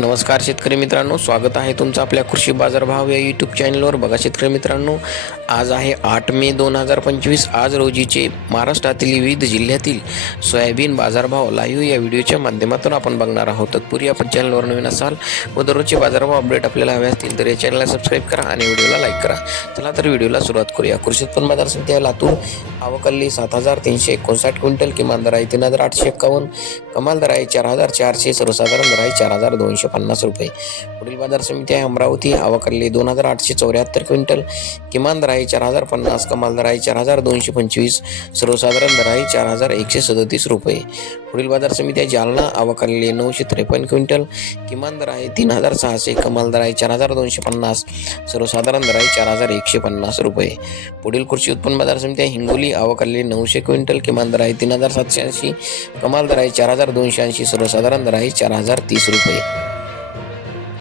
नमस्कार शेतकरी मित्रांनो स्वागत आहे तुमचं आपल्या कृषी बाजारभाव या यूट्यूब चॅनलवर बघा शेतकरी मित्रांनो आज आहे आठ मे दोन हजार पंचवीस. आज रोजीचे महाराष्ट्रातील विविध जिल्ह्यातील सोयाबीन बाजारभाव लाईव्ह या व्हिडिओच्या माध्यमातून आपण बघणार आहोत. तत्पूर्वी आपण चॅनलवर नवीन असाल व दररोजचे बाजारभाव अपडेट आपल्याला हवे असतील तर या चॅनलला सबस्क्राईब करा आणि व्हिडिओला लाईक करा. चला तर व्हिडिओला सुरुवात करूया. कृषी उत्पन्न बाजार समिती आहे लातूर. आवकल्ली सात हजार तीनशे एकोणसाठ क्विंटल किमान दर आहे तीन हजार आठशे एक्कावन्न कमाल दर आहे चार हजार चारशे सर्वसाधारण दर आहे चार हजार दोनशे. पन्नास रुपये. पुढील बाजार समिती आहे अमरावती. आवकल्ली दोन हजार आठशे चौऱ्याहत्तर क्विंटल. किमान दर आहे चार हजार पन्नास कमाल दर आहे चार हजार दोनशे पंचवीस सर्वसाधारण दर आहे चार हजार एकशे सदतीस रुपये. पुढील बाजार समिती आहे जालना. आवकल्ली नऊशे त्रेपन्न क्विंटल. किमान दर आहे तीन हजार सहाशे कमाल दर आहे चार हजार दोनशे पन्नास सर्वसाधारण दर आहे चार हजार एकशे पन्नास रुपये. पुढील कृषी उत्पन्न बाजार समिती आहे हिंगोली. आवकल्ली नऊशे क्विंटल. किमान दर आहे तीन हजार सातशे ऐंशी कमाल दर आहे चार हजार दोनशे ऐंशी सर्वसाधारण दर आहे चार हजार तीस रुपये.